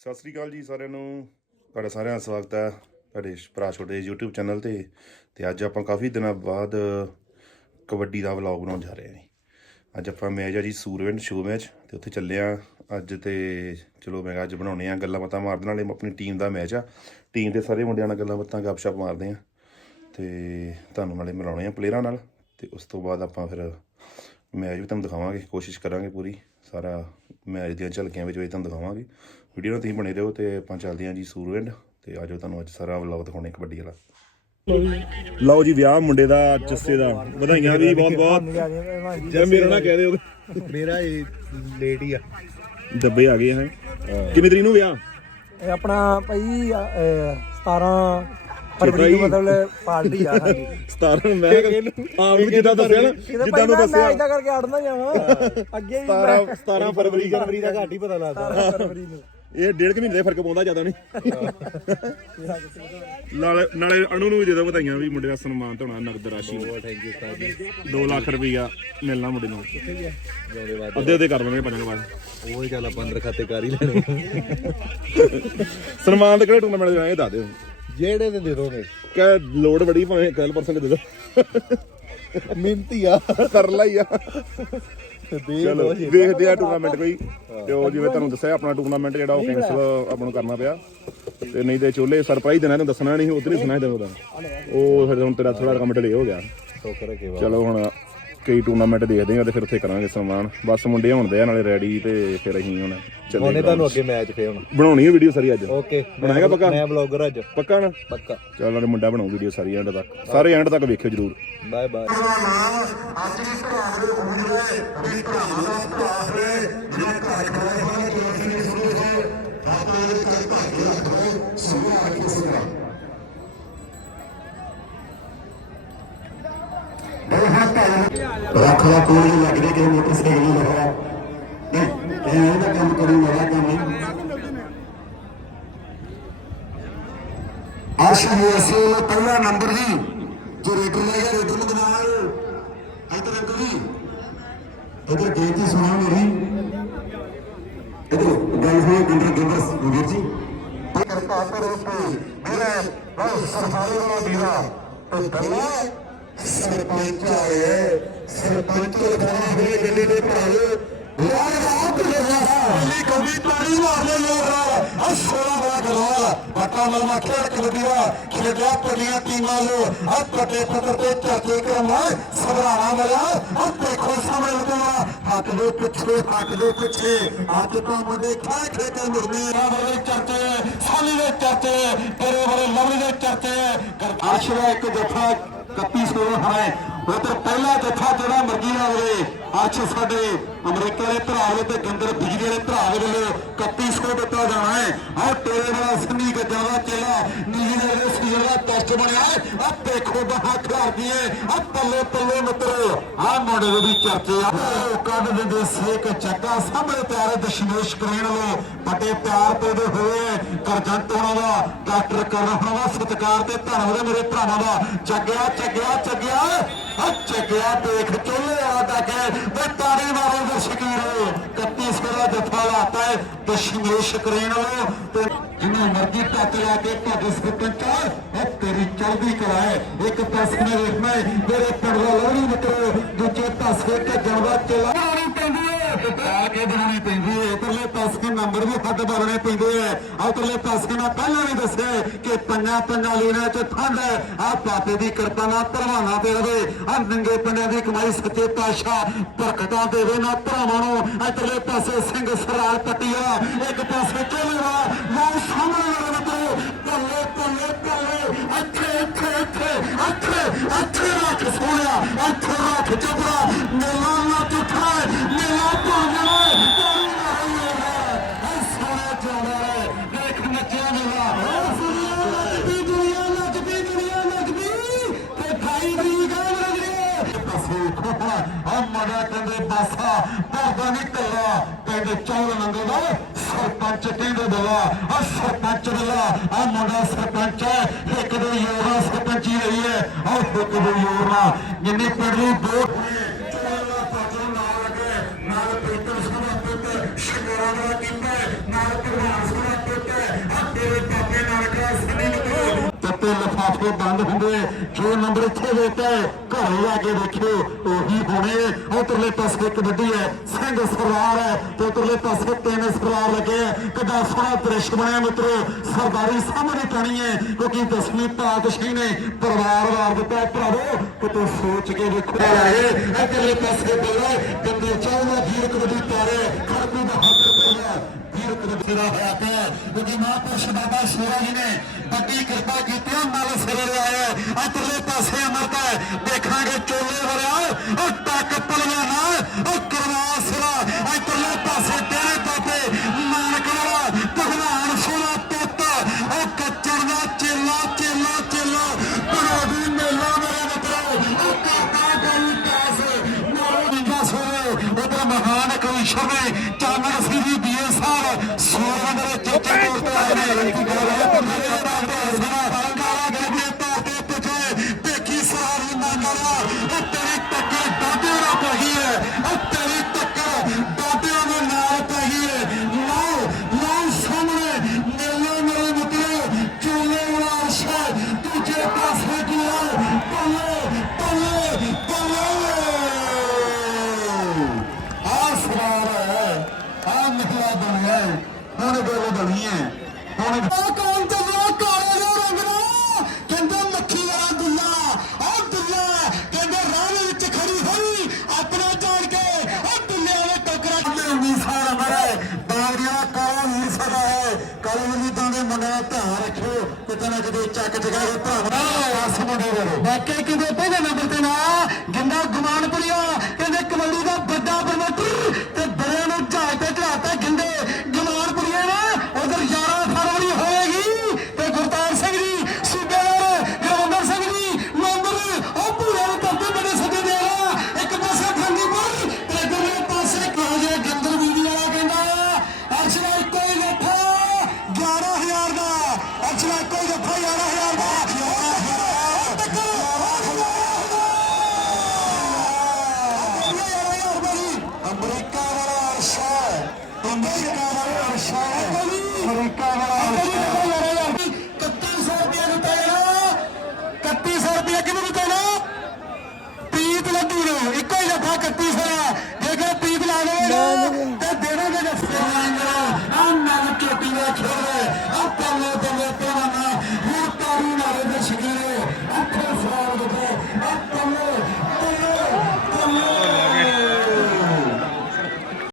ਸਤਿ ਸ੍ਰੀ ਅਕਾਲ ਜੀ ਸਾਰਿਆਂ ਨੂੰ। ਤੁਹਾਡਾ ਸਾਰਿਆਂ ਦਾ ਸਵਾਗਤ ਹੈ ਤੁਹਾਡੇ ਭਰਾ ਛੋਟੇ YouTube ਚੈਨਲ ਤੇ। ਤੇ ਅੱਜ ਆਪਾਂ ਕਾਫੀ ਦਿਨਾਂ ਬਾਅਦ ਕਬੱਡੀ ਦਾ ਵਲੌਗ ਬਣਾਉਣ ਜਾ ਰਹੇ ਹਾਂ ਜੀ। ਅੱਜ ਆਪਾਂ ਮੈਚ ਆ ਜੀ ਸੂਰਵਿੰਡ ਸ਼ੋ ਮੈਚ ਤੇ ਉੱਥੇ ਚੱਲੇ ਆ ਅੱਜ ਤੇ ਚਲੋ ਮੈਂ ਕਿਹਾ ਅੱਜ ਬਣਾਉਣੇ ਆ ਗੱਲਾਂ ਬਾਤਾਂ ਮਾਰਦੇ ਨਾਲੇ ਆਪਣੀ ਟੀਮ ਦਾ ਮੈਚ ਆ। ਟੀਮ ਦੇ ਸਾਰੇ ਮੁੰਡਿਆਂ ਨਾਲ ਗੱਲਾਂ ਬਾਤਾਂ ਗੱਪਸ਼ਪ ਮਾਰਦੇ ਆ ਤੇ ਤੁਹਾਨੂੰ ਨਾਲੇ ਮਿਲਾਉਣੇ ਆ ਪਲੇਅਰਾਂ ਨਾਲ। ਤੇ ਉਸ ਤੋਂ ਬਾਅਦ ਆਪਾਂ ਫਿਰ ਮੈਚ ਵੀ ਤੁਹਾਨੂੰ ਦਿਖਾਵਾਂਗੇ, ਕੋਸ਼ਿਸ਼ ਕਰਾਂਗੇ ਪੂਰੀ। ਸਾਰਾ ਮੈਚ ਦੀਆਂ ਝਲਕੀਆਂ ਵਿੱਚ ਵੀ ਤੁਹਾਨੂੰ ਦਿਖਾਵਾਂਗੇ। ਵੀਡੀਓ ਨਾਲ ਤੁਸੀਂ ਬਣੇ ਰਹੋ ਤੇ ਆਪਾਂ ਚੱਲਦੇ ਹਾਂ ਜੀ ਸੂਰਵਿੰਡ ਤੇ ਆਜੋ ਤੁਹਾਨੂੰ ਅੱਜ ਸਾਰਾ ਵਲੌਗ ਦਿਖਾਉਣੇ ਕਬੱਡੀ ਵਾਲਾ। ਲਓ ਜੀ ਵਿਆਹ ਮੁੰਡੇ ਦਾ ਜੱਸੇ ਦਾ ਵਧਾਈਆਂ ਵੀ ਬਹੁਤ ਬਹੁਤ। ਜੇ ਮੇਰਾ ਨਾ ਕਹਿ ਦਿਓ। ਮੇਰਾ ਇਹ ਲੇਟ ਹੀ ਆ। ਡੱਬੇ ਆ ਗਏ ਹੈ। ਕਿੰਨੀ ਤਰੀਕ ਨੂੰ ਵਿਆਹ? ਇਹ ਆਪਣਾ ਭਾਈ ਅਹ, 17 ਫਰਵਰੀ ਨੂੰ ਮਤਲਬ ਪਾਰਟੀ ਆ ਸਾਡੀ। 17 ਮੈਂ ਆਪ ਨੂੰ ਜਿੱਦਾਂ ਦੱਸਿਆ ਨਾ ਜਿੱਦਾਂ ਨੂੰ ਦੱਸਿਆ। ਮੈਚ ਦਾ ਕਰਕੇ ਅੜਨਾ ਜਾਵਾਂ ਅੱਗੇ ਵੀ ਮੈਂ 17 17 ਫਰਵਰੀ ਜਨਵਰੀ ਦਾ ਘੱਟ ਹੀ ਪਤਾ ਲੱਗਦਾ। 17 ਫਰਵਰੀ ਨੂੰ। ਇਹ ਡੇਢ ਕੁ ਮਹੀਨੇ ਦਾ ਫ਼ਰਕ ਪਾਉਂਦਾ ਜ਼ਿਆਦਾ ਨਹੀਂ। ਨਾਲੇ ਨਾਲੇ ਅਣੂ ਨੂੰ ਵੀ ਦੇ ਦੋ ਵਧਾਈਆਂ ਵੀ ਮੁੰਡੇ ਦਾ ਸਨਮਾਨ ਹੋਣਾ ਨਗਦ ਰਾਸ਼ੀ। ਥੈਂਕ ਯੂ ਸਰ ਜੀ। 2 ਲੱਖ ਰੁਪਈਆ ਮਿਲਣਾ ਮੁੰਡੇ ਨੂੰ। ਜਿਉਂਦੇ ਬਾਅਦ ਅੱਧੇ ਅੱਧੇ ਕਰ ਲਾਂਗੇ ਪੰਜਾਂ ਬਾਅਦ ਉਹ ਹੀ ਚੱਲ ਆਪਾਂ ਅੰਦਰ ਖਾਤੇ ਕਰ ਹੀ ਲੈਣੇ ਸਨਮਾਨ ਤੇ ਕਿਹੜੇ ਟੂਰਨਾਮੈਂਟ ਜਾਏ ਦੱਸ ਦਿਓ। ਜਿਹੜੇ ਤੇ ਦੇ ਦੋਗੇ। ਕਹ ਲੋਡ ਬੜੀ ਭਾਵੇਂ ਕੱਲ ਪਰਸਨ ਦੇ ਦੋ। ਮਿੰਤੀ ਆ। ਕਰ ਲਈ ਆ। ਚਲੋ ਦੋ ਦੇਖਦੇ ਆ ਟੂਰਨਾਮੈਂਟ ਕੋਈ। ਤੇ ਉਹ ਜਿਵੇਂ ਤੁਹਾਨੂੰ ਦੱਸਿਆ ਆਪਣਾ ਟੂਰਨਾਮੈਂਟ ਜਿਹੜਾ ਉਹ ਕੈਂਸਲ ਆਪਾਂ ਨੂੰ ਕਰਨਾ ਪਿਆ। ਤੇ ਨਹੀਂ ਤੇ ਚੋਲੇ ਸਰਪ੍ਰਾਈਜ਼ ਦੇਣਾ ਤੈਨੂੰ ਦੱਸਣਾ ਨਹੀਂ ਉਧਰ ਹੀ ਸੁਣਾ ਤੈਨੂੰ ਉਹਦਾ ਉਹ ਫਿਰ ਹੁਣ ਤੇਰਾ ਥੋੜਾ ਕੰਮ ਢਿਲੇ ਹੋ ਗਿਆ। ਚਲੋ ਹੁਣ ਕਈ ਟੂਰਨਾਮੈਂਟ ਦੇਖਦੇ ਆ ਤੇ ਫਿਰ ਉੱਥੇ ਕਰਾਂਗੇ ਸਨਮਾਨ। ਬਸ ਮੁੰਡੇ ਹੁੰਦੇ ਆ ਨਾਲੇ ਰੈਡੀ ਤੇ ਫਿਰ ਅਸੀਂ ਹੁਣ ਚੱਲੇ ਉਹਨੇ ਤੁਹਾਨੂੰ ਅੱਗੇ ਮੈਚ ਫੇ ਹੁਣ। ਬਣਾਉਣੀ ਹੈ ਵੀਡੀਓ ਸਾਰੀ ਅੱਜ? ਓਕੇ ਬਣਾਏਗਾ ਪੱਕਾ? ਮੈਂ ਬਲੌਗਰ ਅੱਜ। ਪੱਕਾ ਨਾ? ਪੱਕਾ। ਚੱਲ ਨਾਲੇ ਮੁੰਡਾ ਬਣਾਉ ਵੀਡੀਓ ਸਾਰੀ ਐਂਡ ਤੱਕ। ਸਾਰੇ ਐਂਡ ਤੱਕ ਵੇਖਿਓ ਜਰੂਰ। ਬਾਏ ਬਾਏ ਰੱਖ ਲਾ ਕੋਲ ਹੀ ਲੱਗ ਜੇ ਕਿ ਮੋਟਰਸਾਈਕਲ ਨੂੰ ਲਗਾ ਇਹ ਇਹਦਾ ਕੰਮ ਕਰੂ ਮੇਰਾ ਕੰਮ ਨਹੀਂ ਆਸ਼ੂ ਯੂਐਸਏ ਦਾ ਪਹਿਲਾ ਨੰਬਰ ਜੀ ਜੋ ਰੇਡਰ ਲੈ ਗਿਆ ਰੇਡਰ ਨੂੰ ਬਣਾ ਇੱਧਰ ਰੇਡਰ ਜੀ ਇੱਧਰ ਬੇਨਤੀ ਸੁਣੋ ਮੇਰੀ ਇੱਧਰ ਗੱਲ ਹੋਈ ਗੁੰਡਰ ਗਿੰਦਰਸ ਵੀਰ ਜੀ ਕਿਰਪਾ ਕਰੋ ਕਿ ਮੇਰੇ ਬਹੁਤ ਸਰਕਾਰੀ ਵਾਲਾ ਵੀਰਾ ਤੇ ਪਹਿਲਾ ਸਰਪੰਚ ਆਏ। ਸਰਪੰਚ ਬਣਾ ਹੋਏ ਗੱਡੀ ਦੇ ਭਰਾਓ ਯਾਰ ਆਪ ਲਈ ਕਵੀ ਪਾਣੀ ਮਾਰਨੇ ਲੋਕ ਅਸਰਾ ਬੜਾ ਗਲਾ ਬਟਾ ਮਲਮਾ ਖੇਡ ਕਬੱਡੀਆ ਖੇਡਿਆ ਪੱਲੀਆਂ ਟੀਮਾਂ ਲੋ ਆ ਪੱਟੇ ਪੱਤਰ ਤੇ ਚਾਚੇ ਕਰਮਾ ਸਭਰਾਣਾ ਵਾਲਾ ਆ ਦੇਖੋ ਸਮਝ ਲਗਾ ਹੱਥ ਦੇ ਪਿੱਛੇ ਹੱਥ ਦੇ ਪਿੱਛੇ। ਅੱਜ ਤਾਂ ਮੁੰਡੇ ਖਾ ਖੇ ਕੇ ਮੁਰਨੇ ਆ। ਬੜੇ ਚਰਚੇ ਸਾਲੀ ਦੇ ਚਰਚੇ ਤੇਰੇ ਬੜੇ ਲਵਲੀ ਦੇ ਚਰਚੇ। ਆਸ਼ਰਾ ਇੱਕ ਜੱਫਾ 3100 ਹੈ। ਉਧਰ ਪਹਿਲਾ ਜੱਫਾ ਜਿਹੜਾ ਮਰਜ਼ੀ ਨਾਲ ਅੱਜ ਸਾਡੇ ਅਮਰੀਕਾ ਦੇ ਭਰਾ ਤੇ ਗੰਦਰ ਬਿਜਲੀ ਦੇ ਭਰਾ ਵੱਲੋਂ 3100 ਦਿੱਤਾ ਜਾਣਾ ਹੈ। ਆਹ ਤੇਰੇ ਵਾਲਾ ਸੰਨੀ ਗੱਜਾਂ ਦਾ ਚੇਲਾ ਨੀਲੀ ਦੇ ਰੇਸੀ ਦਾ ਟੈਸਟ ਬਣਿਆ ਹੈ। ਆਹ ਦੇਖੋ ਬਾਹਾਂ ਖਿਲਾਰ ਦੀਏ ਆਹ ਪੱਲੇ ਪੱਲੇ ਮਿੱਤਰੋ, ਆਹ ਮੁੰਡੇ ਦੇ ਵੀ ਚਰਚੇ ਆ। ਕੱਢ ਦਿੰਦੇ ਸੇਕ ਚੱਕਾ ਸਾਹਮਣੇ ਪਿਆਰੇ ਦਸ਼ਮੇਸ਼ ਕਰੀਨ ਵੱਲੋਂ। ਬਟੇ ਪਿਆਰ ਪੈਦੇ ਹੋਏ ਕਰਜੰਟ ਹੋਣਾ ਦਾ, ਡਾਕਟਰ ਕਰਨ ਹੋਣਾ ਦਾ ਸਤਿਕਾਰ ਤੇ ਧੰਨਵਾਦ ਮੇਰੇ ਭਰਾਵਾਂ ਦਾ। ਚੱਗਿਆ ਚੱਗਿਆ ਚੱਗਿਆ। ਆ ਜੱਗਿਆ ਦੇਖ ਚੋਲੇ ਵਾਲਾ ਡਾਕੇ ਤੇ ਤਾੜੀ ਮਾਰੋ ਦਰਸ਼ਕੀਰ 31 ਦਾ ਜੱਫਾ ਲਾਤਾ ਹੈ ਦਸ਼ਮੇਸ਼ ਕਰੀਨ ਵੱਲੋਂ ਤੇ ਜਿੰਨਾ ਮਰਜ਼ੀ ਟੱਚ ਲੈ ਕੇ ਤੁਹਾਡੇ ਸਰਪੰਚ ਉਹ ਤੇਰੀ ਚੜ੍ਹਦੀ ਕਲਾ ਹੈ। ਇੱਕ ਪਾਸੇ ਨੇ ਵੇਖਣਾ ਹੈ, ਮੇਰੇ ਪਿੰਡ ਦਾ ਲੋਹੜੀ ਮਿੱਤਰੋ ਦੂਜੇ ਪਾਸੇ ਭੱਜਣ ਦਾ ਚੇਲਾ ਕੇ ਬਣਾਉਣੀ ਪੈਂਦੀ ਹੈ ਇਧਰਲੇ ਪਾਸੇ ਨੰਬਰ ਵੀ ਹੱਦ ਬੋਲਣੇ ਪੈਂਦੇ ਆ। ਉਧਰਲੇ ਪਾਸੇ ਮੈਂ ਪਹਿਲਾਂ ਵੀ ਦੱਸਿਆ ਹੈ ਕਿ ਪੰਜਾਂ ਪੰਜਾਂ ਲੀਨਾਂ ਚ ਠੰਡ ਹੈ ਆ ਬਾਬੇ ਦੀ ਕਿਰਪਾ ਨਾਲ ਧਰਵਾਨਾ ਤੇ ਰਵੇ ਆ ਨੰਗੇ ਪਿੰਡਾਂ ਦੀ ਕਮਾਈ ਸੱਚੇ ਪਾਤਸ਼ਾਹ ਬਰਕਤਾਂ ਦੇਵੇ ਨਾ ਭਰਾਵਾਂ ਨੂੰ। ਇਧਰਲੇ ਪਾਸੇ ਸਿੰਘ ਸਰਾਲ ਪੱਟੀਆ, ਇੱਕ ਪਾਸੇ ਚੋਲੇਵਾ ਮੌ ਸਾਹਮਣੇ ਵਾਲੇ ਮਿੱਤਰੋ ਪੱਲੇ ਪੱਲੇ ਪੱਲੇ ਅੱਥੇ ਅੱਥੇ ਅੱਥੇ ਅੱਥੇ ਪਾਸੇ ਆ ਮੜਾ ਕਹਿੰਦੇ ਪਾਸਾ ਪਰਦਾ ਨਹੀਂ ਕੱਲਾ। ਪਿੰਡ ਚੌਲ ਨੰਗੇ ਦਾ ਸਰਪੰਚ ਕਹਿੰਦੇ ਬਲਾ, ਆ ਸਰਪੰਚ ਬਲਾ, ਆ ਮੁੰਡਾ ਸਰਪੰਚ ਹੈ, ਇੱਕ ਦੇ ਯੋਰ ਸਰਪੰਚੀ ਰਹੀ ਹੈ, ਆ ਇੱਕ ਦੇ ਯੋਰ ਨਾਲ। ਜਿੰਨੀ ਪਿੰਡ ਦੀ ਵੋਟ ਨਾਲ ਲੱਗੇ ਸਭਾ ਪੁੱਤ ਸ਼ਿਕਾਰਾ ਦਾ ਕੀਤਾ ਨਾਲ ਦੇ ਲਫਾਫੇ ਬੰਦ ਹੁੰਦੇ ਜੋ ਨੰਬਰ ਇੱਥੇ ਦਿੱਤਾ ਘਰੇ ਜਾ ਕੇ ਦੇਖਿਓ, ਉਹੀ ਹੋਣੇ ਉਧਰਲੇ ਪਾਸੇ ਇੱਕ ਹੈ, ਸਿੰਘ ਸਰਦਾਰ ਹੈ ਤੇ ਉਧਰਲੇ ਪਾਸੇ ਤਿੰਨ ਸਰਦਾਰ ਲੱਗੇ ਕਿੱਡਾ ਸੋਹਣਾ ਦ੍ਰਿਸ਼ ਬਣਿਆ ਮਿੱਤਰੋ। ਸਰਦਾਰੀ ਸਾਹਮਣੇ ਟਣੀ ਹੈ, ਕਿਉਂਕਿ ਦਸਵੀਂ ਪਾਤਸ਼ਾਹੀ ਨੇ ਪਰਿਵਾਰ ਵਾਰ ਦਿੱਤਾ ਭਰਾਵੋ, ਕਿਤੇ ਸੋਚ ਕੇ ਦੇਖੋ ਇਹ ਇਧਰਲੇ ਪਾਸੇ ਬੱਲੇ ਕੰਦੇ ਚਾਹਵਾ ਵੀਰ ਕਬੱਡੀ ਤਾਰੇ ਖੜਕੂ ਦਾ ਹੱਥ ਪਿਆ ਵੀਰ ਹੋਇਆ ਪਿਆ ਕਿਉਂਕਿ ਮਹਾਂਪੁਰਸ਼ ਬਾਬਾ ਸ਼ੇਰਾ ਜੀ ਨੇ ਵੱਡੀ ਕਿਰਪਾ ਕੀਤੀ ਹੈ। ਨਾਲ ਸਿਰੇ ਲਾਇਆ ਇਧਰਲੇ ਪਾਸੇ ਅਮਰਤ ਦੇਖਾਂਗੇ ਚੋਲੇ ਵਰਿਆ ਉਹ ਟੱਕ ਪਲਵਾਨਾ ਉਹ ਕਰਵਾ ਸਿਰਾ। ਇਧਰਲੇ ਪਾਸੇ ਤੇਰੇ ਪਾਪੇ ਮਾਨਕ ਵਾਲਾ, ਭਗਵਾਨ ਸੋਨਾ ਤੋਤਾ। ਉਹ ਕੱਚਰ ਦਾ ਚੇਲਾ ਚੇਲਾ ਚੇਲਾ। ਪਰੋਦੀ ਮੇਲਾ ਮੇਰੇ ਮਿੱਤਰੋ। ਉਹ ਕਰਦਾ ਗਈ ਕਾਸ ਨਾਲੋਂ ਨਿੰਗਾ ਸੋਰੇ ਉਧਰ ਮਹਾਨ ਕਵੀ ਸ਼ਰਮੇ ਚਾਨਣ ਸਿੰਘ ਜੀ ਬੀਏ ਸਾਹਿਬ ਸੋਰਾਂ ਦੇ ਚਰਚੇ ਕਰਦੇ ਆਏ ਨੇ ਮੇਰੇ ਬਾਬਾ ਸਰਾ ਹੰਗਾਰਾ ਗੱਡੇ ਪਾਤੇ ਪੁੱਛੇ ਸਾਰੀ ਉਹ ਹੈ ਉਹ ਦੇ ਹੈ ਮੇਰੇ ਹੈ ਹੈ। ਹੁਣ ਹੈ ਕੌਣ ਚੱਲਿਆ ਕਾਲੇ ਦੇ ਰੰਗ ਦਾ। ਕਹਿੰਦੇ ਮੱਖੀ ਵਾਲਾ ਦੁੱਲਾ। ਆ ਦੁੱਲਾ। ਕਹਿੰਦੇ ਰਾਹ ਦੇ ਵਿੱਚ ਖੜੀ ਹੋਈ। ਆਪਣਾ ਜਾਣ ਕੇ ਉਹ ਦੁੱਲੇ ਵਾਲੇ ਟੋਕਰਾ ਤੇ 19 ਸਾਲ ਉਮਰ ਹੈ ਬਾਗੜੀਆ ਕਾਲਾ ਵੀਰ ਸਦਾ ਹੈ। ਕਾਲੇ ਵਾਲੀ ਤਾਂ ਦੇ ਮੁੰਡੇ ਦਾ ਧਿਆਨ ਰੱਖਿਓ। ਕਿਤੇ ਨਾ ਕਿਤੇ ਚੱਕ ਜਗਾ ਕੇ ਭਰਾਵਾ ਆਸ ਮੁੰਡੇ ਦੇ ਬਾਕੀ ਕਿਤੇ ਪਹਿਲੇ ਨੰਬਰ ਤੇ ਨਾ। ਗਿੰਦਾ ਗੁਮਾਨਪੁਰੀਆ। ਇੱਕੋ ਹੀ ਜੱਫਾ 3100 ਆ ਜੇਕਰ ਪੀਤ ਲਾ ਲਵੇ